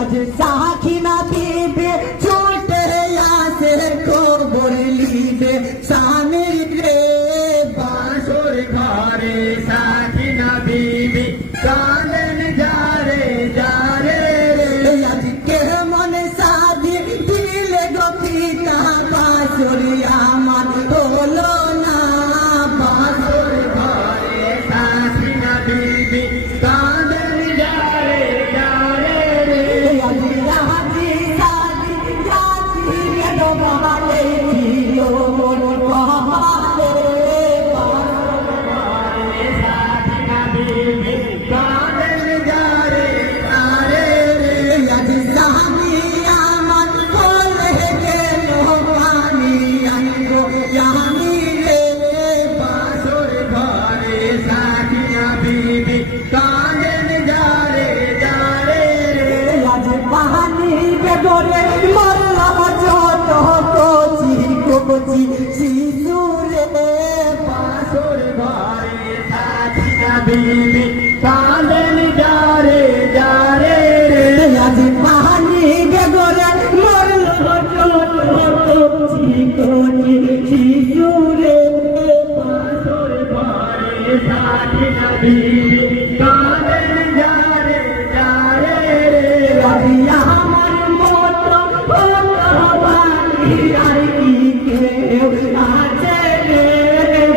আজ সাখিনা দিবে ছোটে আসে খবর লিবে স্বামীর রে বাসর ঘরে সাখিনা দিবে কাঁদেন যারে যারে আজ কেমন সাদি দিলে গো পিতা বাসর আমার হলো না বাসর ঘরে সাখিনা দিবে কাঁদেন যারে যারে আজ রাজি সাদি জাতি গেল বহালে ছিল মন বহালে সাখিনা দিবে কাঁদেন যারে যারে আজ সাদি আমার বলে গেল পানি আনগো জানি রে বাসর ঘরে সাখিনা দিবে কাঁদেন যারে যারে আজ পানি বেদরে মরলা যত কচি কচি শিশু রে বাসর ঘরে সাখিনা দিবে কাঁদেন যারে যারে আজ পানি বেদরে মরলা যত কচি কচি শিশু রে বাসর ঘরে সাখিনা দিবে কাঁদেন যারে যারে আমার মতো আর কি কেউ আছে রে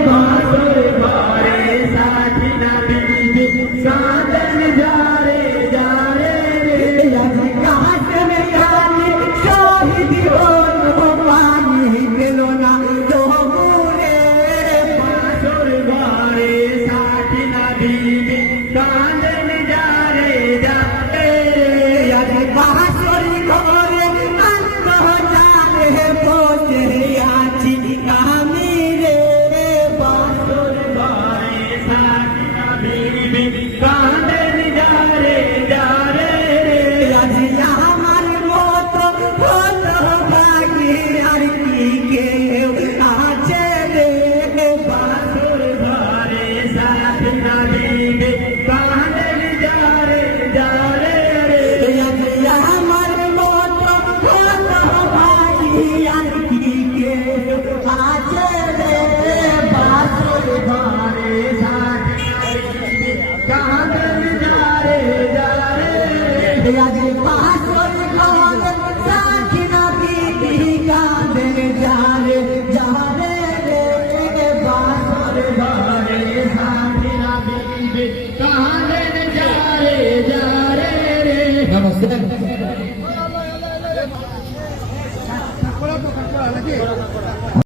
বাসর ঘরে সাখিনা দিবে কাঁদেন যারে যারে আজ কাশেম জানি শহীদ হলো পানি পেল না তবু রে বাসর ঘরে সাখিনা দিবে কাঁদেন যারে যারে আজ বাসর ঘরে আন্তর্জালে বসে আছি আমি রে বাসর ঘরে সাখিনা দিবে কাঁদেন যারে যারে আজ আমার মতো হলো ভাগী আর কি কেউ আছে রে বাসর ঘরে সাখিনা দিবে কাঁদেন যারে যারে আজ আমার মতো হলো ভাগী আর কি কেউ আছে রে বাসর ঘরে সাখিনা দিবে কাঁদেন যারে যারে আজ বাসর ঘরে সাখিনা দিবে কাঁদেন যারে যারে বাসর ঘরে সাখিনা দিবে কাঁদেন যারে যারে নমস্কার।